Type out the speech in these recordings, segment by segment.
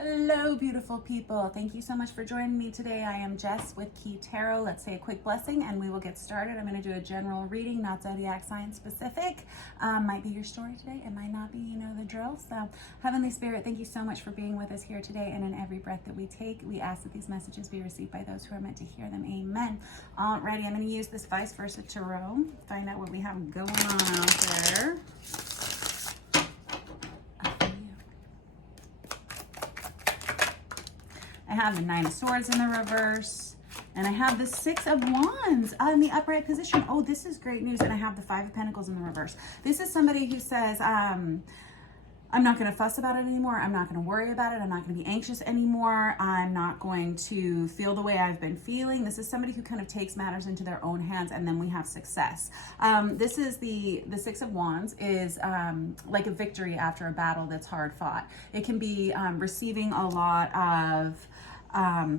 Hello, beautiful people. Thank you so much for joining me today. I am Jess with Key Tarot. Let's say a quick blessing and we will get started. I'm going to do a general reading, not zodiac sign specific. Might be your story today. It might not be, you know the drill. So, Heavenly Spirit, thank you so much for being with us here today. And in every breath that we take, we ask that these messages be received by those who are meant to hear them. Amen. Alrighty, I'm going to use this Vice Versa Tarot. Find out what we have going on out there. I have the Nine of Swords in the reverse, and I have the Six of Wands in the upright position. Oh, this is great news. And I have the Five of Pentacles in the reverse. This is somebody who says, I'm not going to fuss about it anymore. I'm not going to worry about it. I'm not going to be anxious anymore. I'm not going to feel the way I've been feeling. This is somebody who kind of takes matters into their own hands, and then we have success. This is the Six of Wands is like a victory after a battle that's hard fought. It can be receiving a lot of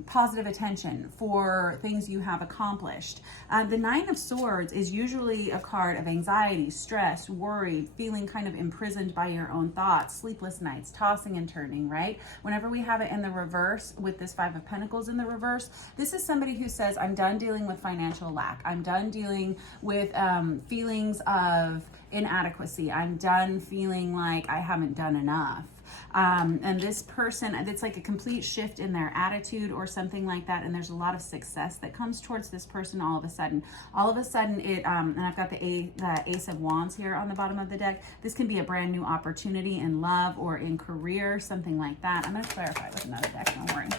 positive attention for things you have accomplished. The Nine of Swords is usually a card of anxiety, stress, worried, feeling kind of imprisoned by your own thoughts, sleepless nights, tossing and turning, right? Whenever we have it in the reverse with this Five of Pentacles in the reverse, this is somebody who says, I'm done dealing with financial lack. I'm done dealing with feelings of inadequacy. I'm done feeling like I haven't done enough. And this person, it's like a complete shift in their attitude or something like that. And there's a lot of success that comes towards this person all of a sudden. All of a sudden and I've got the Ace of Wands here on the bottom of the deck. This can be a brand new opportunity in love or in career, something like that. I'm going to clarify with another deck, don't worry.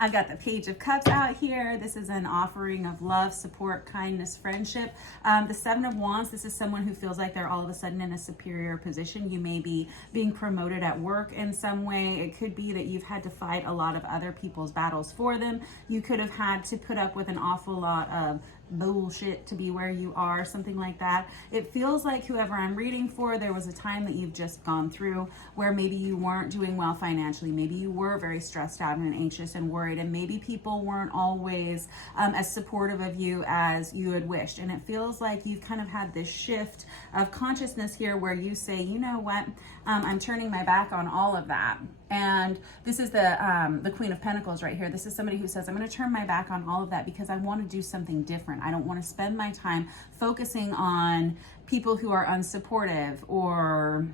I've got the Page of Cups out here. This is an offering of love, support, kindness, friendship. The Seven of Wands, this is someone who feels like they're all of a sudden in a superior position. You may be being promoted at work in some way. It could be that you've had to fight a lot of other people's battles for them. You could have had to put up with an awful lot of bullshit to be where you are, something like that. It feels like whoever I'm reading for, there was a time that you've just gone through where maybe you weren't doing well financially. Maybe you were very stressed out and anxious and worried, and maybe people weren't always as supportive of you as you had wished. And it feels like you've kind of had this shift of consciousness here where you say, you know what, I'm turning my back on all of that. And this is the Queen of Pentacles right here. This is somebody who says, I'm going to turn my back on all of that because I want to do something different. I don't want to spend my time focusing on people who are unsupportive or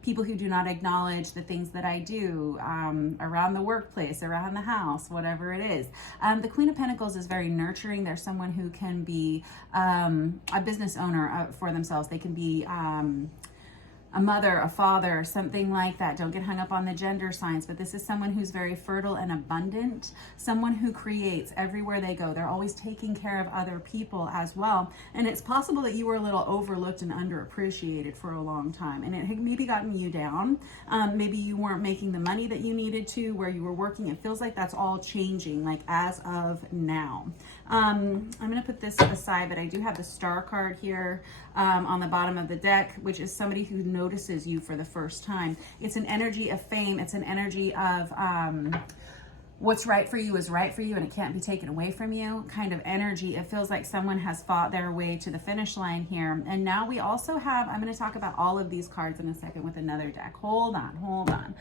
people who do not acknowledge the things that I do around the workplace, around the house, whatever it is. The Queen of Pentacles is very nurturing. They're someone who can be a business owner for themselves. They can be a mother, a father, something like that. Don't get hung up on the gender signs, but this is someone who's very fertile and abundant, someone who creates everywhere they go. They're always taking care of other people as well. And it's possible that you were a little overlooked and underappreciated for a long time, and it had maybe gotten you down. Maybe you weren't making the money that you needed to where you were working. It feels like that's all changing, like as of now. I'm going to put this aside, but I do have the Star card here on the bottom of the deck, which is somebody who notices you for the first time. It's an energy of fame. It's an energy of what's right for you is right for you and it can't be taken away from you kind of energy. It feels like someone has fought their way to the finish line here. And now we also have, I'm going to talk about all of these cards in a second with another deck. Hold on.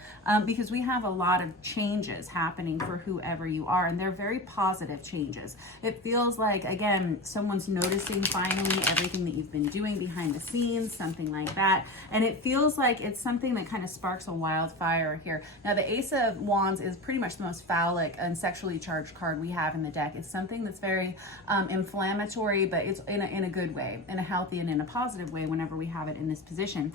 Because we have a lot of changes happening for whoever you are, and they're very positive changes. It feels like, again, someone's noticing finally everything that you've been doing behind the scenes, something like that. And it feels like it's something that kind of sparks a wildfire here. Now, the Ace of Wands is pretty much the most phallic and sexually charged card we have in the deck. It's something that's very inflammatory, but it's in a good way, in a healthy and in a positive way whenever we have it in this position.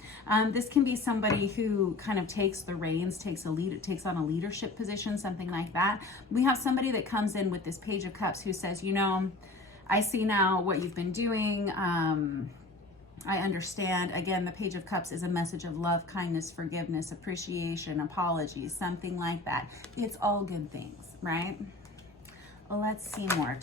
This can be somebody who kind of takes the reins, takes on a leadership position, something like that. We have somebody that comes in with this Page of Cups who says, you know, I see now what you've been doing. I understand. Again, the Page of Cups is a message of love, kindness, forgiveness, appreciation, apologies, something like that. It's all good things, right? Well, let's see more.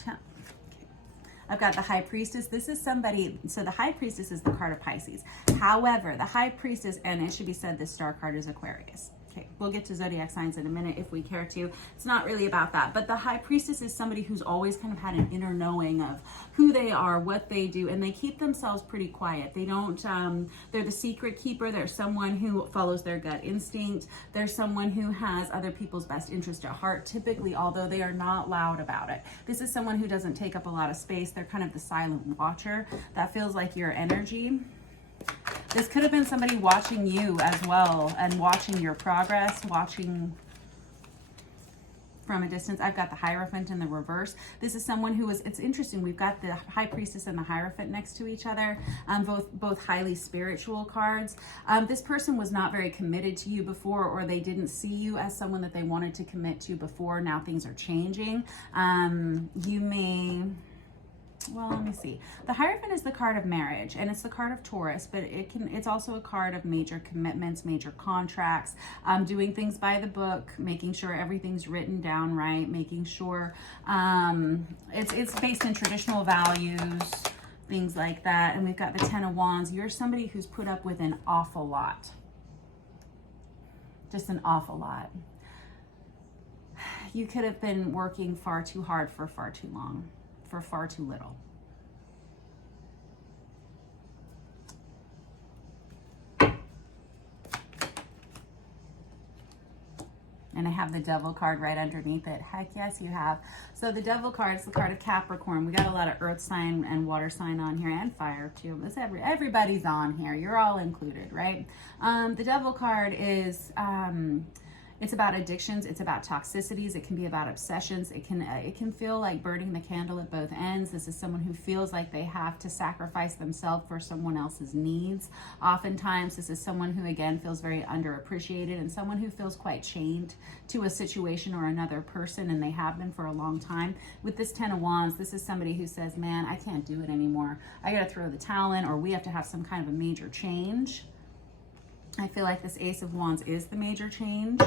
I've got the High Priestess. This is somebody, so the High Priestess is the card of Pisces. However, the High Priestess, and it should be said this Star card is Aquarius. Okay, we'll get to zodiac signs in a minute if we care to. It's not really about that. But the High Priestess is somebody who's always kind of had an inner knowing of who they are, what they do, and they keep themselves pretty quiet. They don't, they're the secret keeper. They're someone who follows their gut instinct. They're someone who has other people's best interest at heart, typically, although they are not loud about it. This is someone who doesn't take up a lot of space. They're kind of the silent watcher. That feels like your energy. This could have been somebody watching you as well and watching your progress, watching from a distance. I've got the Hierophant in the reverse. This is someone who is, it's interesting, we've got the High Priestess and the Hierophant next to each other, both highly spiritual cards. This person was not very committed to you before, or they didn't see you as someone that they wanted to commit to before. Now things are changing. You may... Well, let me see. The Hierophant is the card of marriage, and it's the card of Taurus, but it's also a card of major commitments, major contracts, doing things by the book, making sure everything's written down right, making sure it's based in traditional values, things like that. And we've got the Ten of Wands. You're somebody who's put up with an awful lot. Just an awful lot. You could have been working far too hard for far too long. For far too little. And I have the Devil card right underneath it. Heck yes, you have. So the Devil card is the card of Capricorn. We got a lot of earth sign and water sign on here, and fire too. It's everybody's on here. You're all included, right? The Devil card is... it's about addictions. It's about toxicities. It can be about obsessions. It can feel like burning the candle at both ends. This is someone who feels like they have to sacrifice themselves for someone else's needs. Oftentimes, this is someone who, again, feels very underappreciated, and someone who feels quite chained to a situation or another person, and they have been for a long time. With this Ten of Wands, this is somebody who says, man, I can't do it anymore. I got to throw the towel in, or we have to have some kind of a major change. I feel like this Ace of Wands is the major change.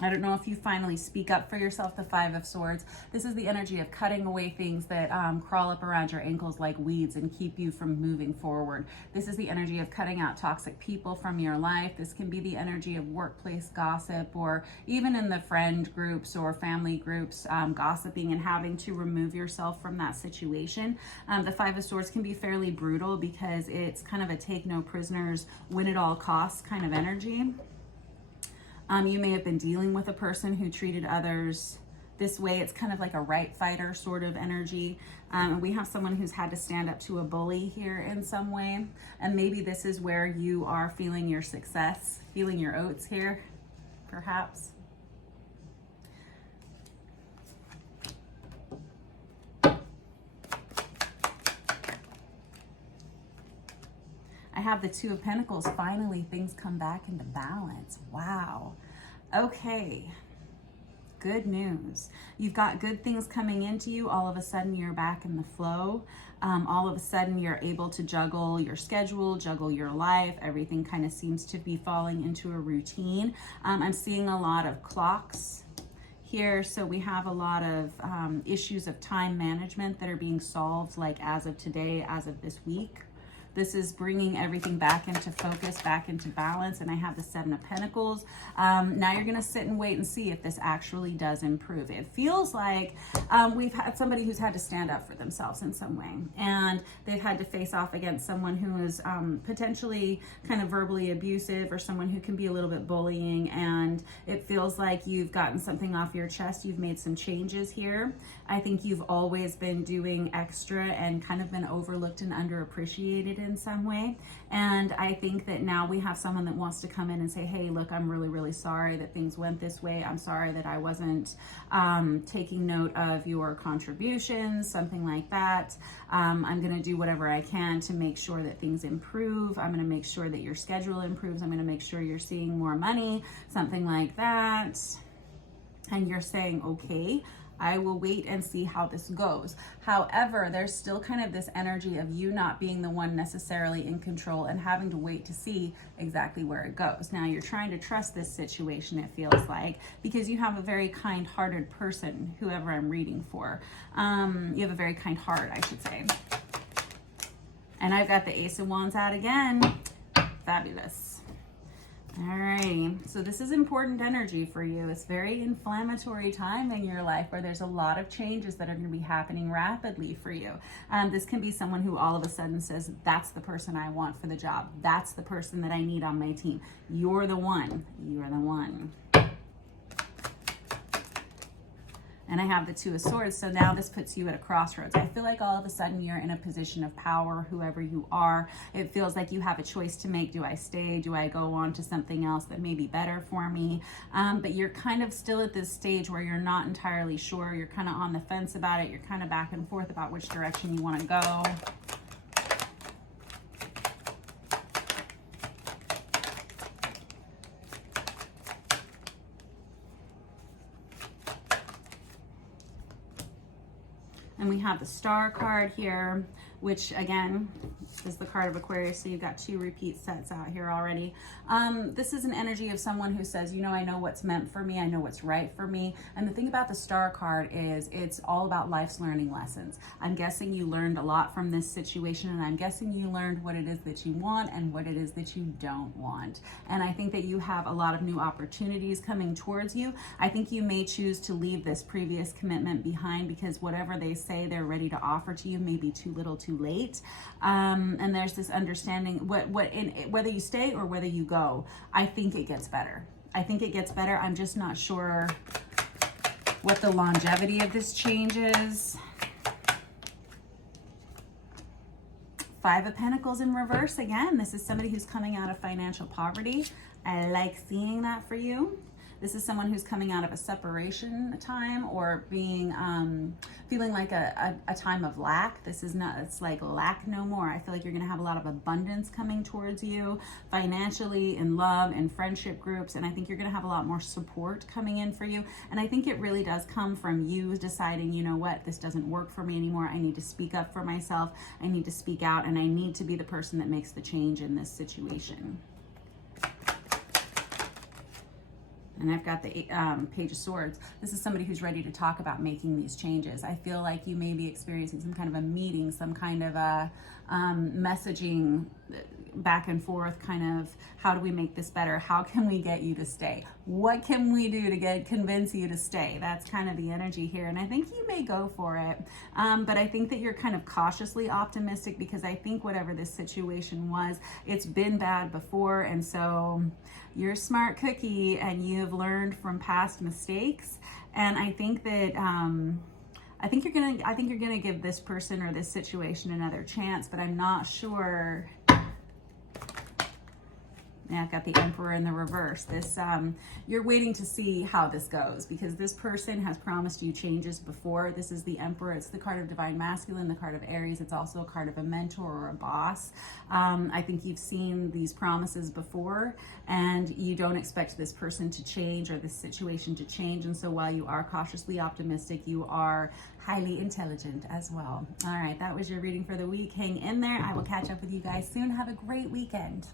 I don't know if you finally speak up for yourself, the Five of Swords. This is the energy of cutting away things that crawl up around your ankles like weeds and keep you from moving forward. This is the energy of cutting out toxic people from your life. This can be the energy of workplace gossip, or even in the friend groups or family groups, gossiping and having to remove yourself from that situation. The Five of Swords can be fairly brutal because it's kind of a take no prisoners, win at all costs kind of energy. You may have been dealing with a person who treated others this way. It's kind of like a right fighter sort of energy. We have someone who's had to stand up to a bully here in some way. And maybe this is where you are feeling your success, feeling your oats here, perhaps. I have the Two of Pentacles. Finally, things come back into balance. Wow. Okay. Good news. You've got good things coming into you. All of a sudden, you're back in the flow. All of a sudden, you're able to juggle your schedule, juggle your life. Everything kind of seems to be falling into a routine. I'm seeing a lot of clocks here. So we have a lot of issues of time management that are being solved, like as of today, as of this week. This is bringing everything back into focus, back into balance. And I have the Seven of Pentacles. Now you're going to sit and wait and see if this actually does improve. It feels like we've had somebody who's had to stand up for themselves in some way. And they've had to face off against someone who is potentially kind of verbally abusive, or someone who can be a little bit bullying. And it feels like you've gotten something off your chest. You've made some changes here. I think you've always been doing extra and kind of been overlooked and underappreciated in some way. And I think that now we have someone that wants to come in and say, hey, look, I'm really, really sorry that things went this way. I'm sorry that I wasn't taking note of your contributions, something like that. I'm going to do whatever I can to make sure that things improve. I'm going to make sure that your schedule improves. I'm going to make sure you're seeing more money, something like that. And you're saying, okay, I will wait and see how this goes. However, there's still kind of this energy of you not being the one necessarily in control and having to wait to see exactly where it goes. Now, you're trying to trust this situation, it feels like, because you have a very kind-hearted person, whoever I'm reading for. You have a very kind heart, I should say. And I've got the Ace of Wands out again. Fabulous. Alrighty, so this is important energy for you. It's very inflammatory time in your life where there's a lot of changes that are going to be happening rapidly for you. This can be someone who all of a sudden says, that's the person I want for the job. That's the person that I need on my team. You're the one. You're the one. And I have the Two of Swords, so now this puts you at a crossroads. I feel like all of a sudden you're in a position of power, whoever you are. It feels like you have a choice to make. Do I stay? Do I go on to something else that may be better for me? But you're kind of still at this stage where you're not entirely sure. You're kind of on the fence about it. You're kind of back and forth about which direction you want to go. And we have the Star card here, which again is the card of Aquarius. So you've got 2 repeat sets out here already. This is an energy of someone who says, you know, I know what's meant for me. I know what's right for me. And the thing about the Star card is it's all about life's learning lessons. I'm guessing you learned a lot from this situation, and I'm guessing you learned what it is that you want and what it is that you don't want. And I think that you have a lot of new opportunities coming towards you. I think you may choose to leave this previous commitment behind because whatever they say they're ready to offer to you may be too little too late. And there's this understanding whether you stay or whether you go, I think it gets better. I think it gets better. I'm just not sure what the longevity of this change is. 5 of Pentacles in reverse again. This is somebody who's coming out of financial poverty. I like seeing that for you. This is someone who's coming out of a separation time or being feeling like a time of lack. This is not, it's like lack no more. I feel like you're going to have a lot of abundance coming towards you financially, in love, in friendship groups. And I think you're going to have a lot more support coming in for you. And I think it really does come from you deciding, you know what, this doesn't work for me anymore. I need to speak up for myself. I need to speak out, and I need to be the person that makes the change in this situation. And I've got the Page of Swords. This is somebody who's ready to talk about making these changes. I feel like you may be experiencing some kind of a meeting, some kind of a messaging back and forth, kind of, how do we make this better? How can we get you to stay? What can we do to convince you to stay? That's kind of the energy here. And I think you may go for it. But I think that you're kind of cautiously optimistic because I think whatever this situation was, it's been bad before. And so you're a smart cookie and you've learned from past mistakes. And I think that, I think you're gonna give this person or this situation another chance, but I'm not sure. Yeah, I've got the Emperor in the reverse. This, you're waiting to see how this goes because this person has promised you changes before. This is the Emperor. It's the card of Divine Masculine, the card of Aries. It's also a card of a mentor or a boss. I think you've seen these promises before and you don't expect this person to change or this situation to change. And so while you are cautiously optimistic, you are highly intelligent as well. All right, that was your reading for the week. Hang in there. I will catch up with you guys soon. Have a great weekend.